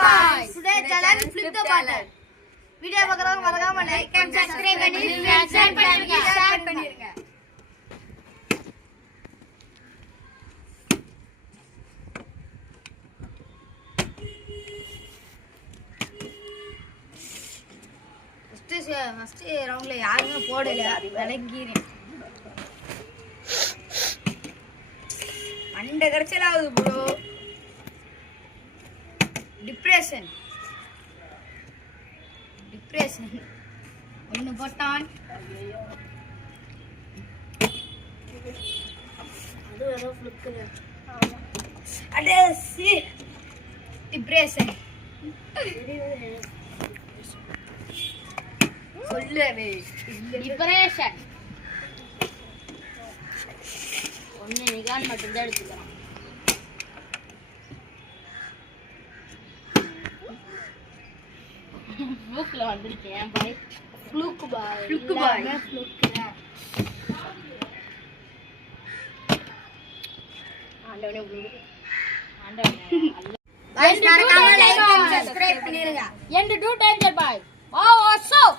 boys. Today challenge flip the bottle. Video பார்க்கறவங்க மறக்காம like and subscribe பண்ணி share பண்ணிருங்க. ஃபர்ஸ்ட் ரவுண்ட்ல யாருமே போடல விலங்கிறேன். அண்ட கரெக்டாவது ப்ரோ. டிப்ரெஷன் ஒன்னு போட்டான். அது வேற ஃப்ளிப்ல. அட சி டிப்ரெஷன் சொல்லவே டிப்ரெஷன் ஒன்னு நிகான் மட்டும் தான் எடுத்துக்கலாம். ஃப்ளூக்ல வந்திருக்கேன் பாய். ஃப்ளூக் பாய் ஆண்டவனே ப்ளூ ஆண்டவனே गाइस மறக்காம லைக் அண்ட் சப்ஸ்கிரைப் பண்ணிருங்க. end 2 times bye. Wow what's அப்